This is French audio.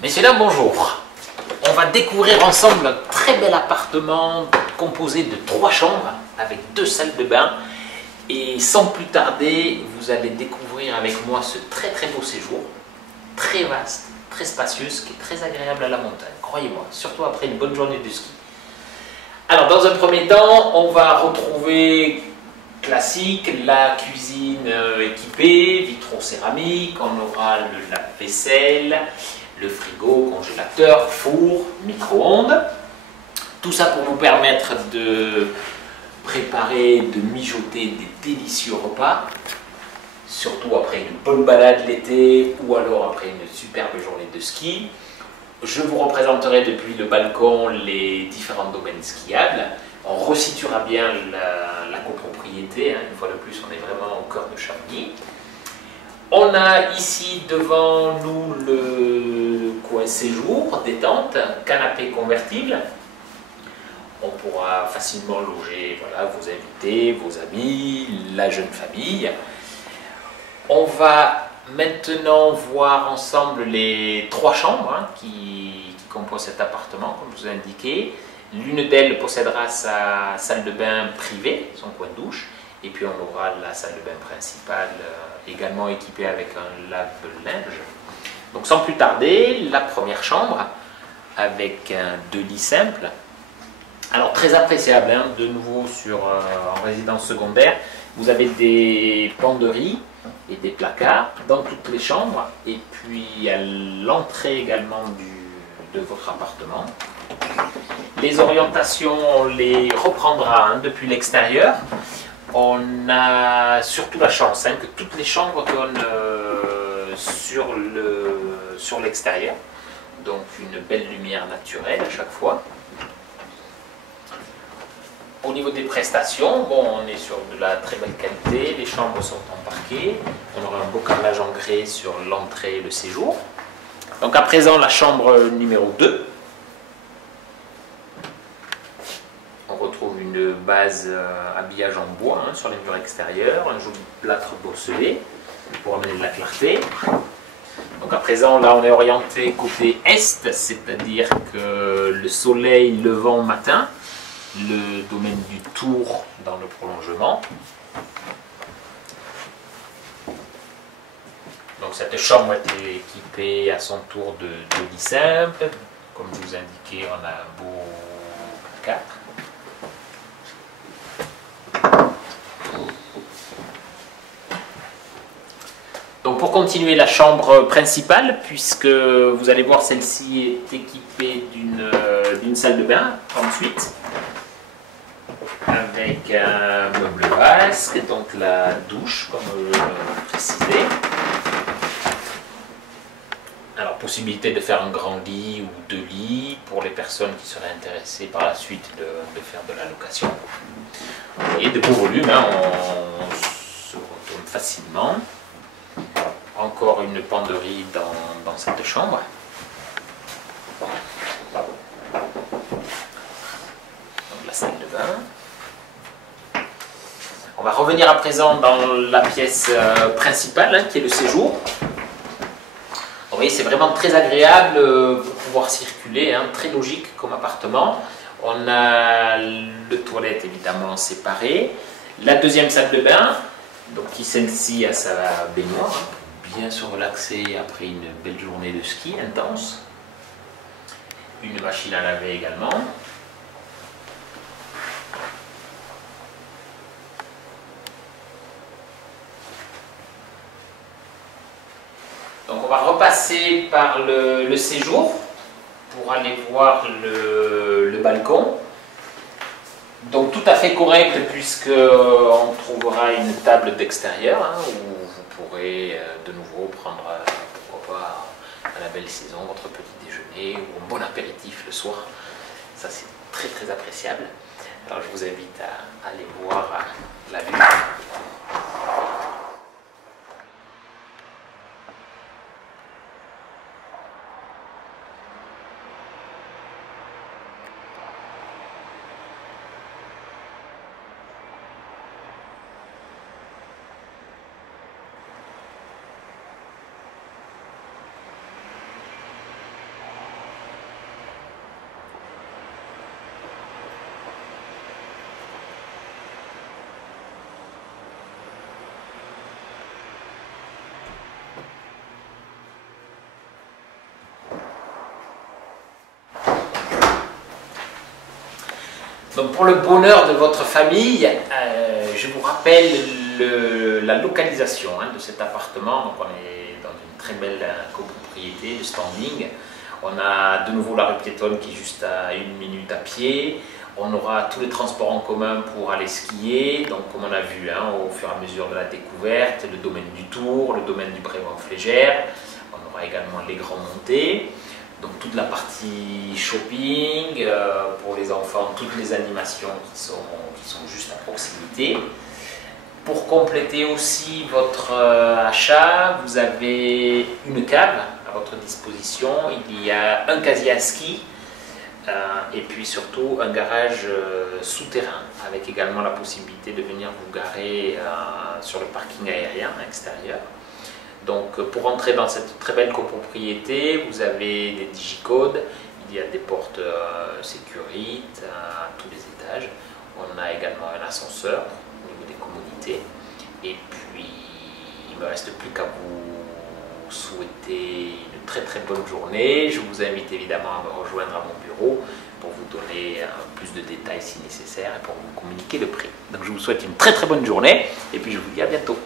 Messieurs, dames, bonjour. On va découvrir ensemble un très bel appartement composé de 3 chambres avec 2 salles de bain. Et sans plus tarder, vous allez découvrir avec moi ce très beau séjour, très vaste, très spacieux, qui est très agréable à la montagne, croyez-moi, surtout après une bonne journée de ski. Alors dans un premier temps, on va retrouver classique, la cuisine équipée, vitraux céramiques, on aura le lave-vaisselle, le frigo, congélateur, four, micro-ondes. Tout ça pour vous permettre de préparer, de mijoter des délicieux repas, surtout après une bonne balade l'été ou alors après une superbe journée de ski. Je vous représenterai depuis le balcon les différents domaines skiables. On resituera bien la copropriété, hein. Une fois de plus, on est vraiment au cœur de Chamonix. On a ici devant nous le coin séjour, détente, canapé convertible. On pourra facilement loger vos invités, vos amis, la jeune famille. On va maintenant voir ensemble les 3 chambres qui composent cet appartement, comme je vous ai indiqué. L'une d'elles possédera sa salle de bain privée, son coin de douche, et puis on aura la salle de bain principale également équipée avec un lave-linge. Donc sans plus tarder, la première chambre avec 2 lits simples. Alors très appréciable, hein, de nouveau en résidence secondaire, vous avez des penderies et des placards dans toutes les chambres, et puis à l'entrée également de votre appartement. Les orientations, on les reprendra depuis l'extérieur. On a surtout la chance que toutes les chambres donnent sur l'extérieur, donc une belle lumière naturelle à chaque fois. Au niveau des prestations, on est sur de la très belle qualité, les chambres sont en parquet, on aura un beau carrelage en grès sur l'entrée et le séjour. Donc à présent, la chambre numéro 2. On retrouve une base habillage en bois sur les murs extérieurs, un joli plâtre bosselé pour amener de la clarté. Donc à présent, là on est orienté côté est, c'est-à-dire que le soleil levant matin, le domaine du tour dans le prolongement. Donc cette chambre est équipée à son tour de 2 lits simples. Comme je vous indiquais, on a un beau placard. Donc pour continuer, la chambre principale, puisque vous allez voir, celle-ci est équipée d'une salle de bain ensuite, avec un meuble vasque, donc la douche, comme je le précisais. Alors, possibilité de faire un grand lit ou 2 lits pour les personnes qui seraient intéressées par la suite de faire de la location. Et de beau volume, on se retourne facilement. Encore une penderie dans cette chambre. Donc, la salle de bain. On va revenir à présent dans la pièce principale, qui est le séjour. Vous voyez, c'est vraiment très agréable pour pouvoir circuler, très logique comme appartement. On a le toilette évidemment séparé, la deuxième salle de bain, donc qui celle-ci a sa baignoire, pour bien se relaxer après une belle journée de ski intense. Une machine à laver également. Donc on va repasser par le séjour pour aller voir le balcon. Donc tout à fait correct, puisqu'on trouvera une table d'extérieur où vous pourrez de nouveau prendre, pourquoi pas, à la belle saison, votre petit déjeuner ou un bon apéritif le soir. Ça c'est très appréciable. Alors je vous invite à aller voir la vue. Donc pour le bonheur de votre famille, je vous rappelle la localisation de cet appartement. Donc on est dans une très belle copropriété de standing. On a de nouveau la rue piétonne qui est juste à 1 minute à pied. On aura tous les transports en commun pour aller skier. Donc comme on a vu au fur et à mesure de la découverte, le domaine du Tour, le domaine du Brévent-Flégère. On aura également les grands montées. Donc toute la partie shopping pour les enfants, toutes les animations qui sont juste à proximité. Pour compléter aussi votre achat, vous avez une cave à votre disposition. Il y a un casier à ski et puis surtout un garage souterrain avec également la possibilité de venir vous garer sur le parking aérien extérieur. Donc pour entrer dans cette très belle copropriété, vous avez des digicodes, il y a des portes sécurité à tous les étages. On a également un ascenseur au niveau des commodités. Et puis il ne me reste plus qu'à vous souhaiter une très très bonne journée. Je vous invite évidemment à me rejoindre à mon bureau pour vous donner plus de détails si nécessaire et pour vous communiquer le prix. Donc je vous souhaite une très très bonne journée et puis je vous dis à bientôt.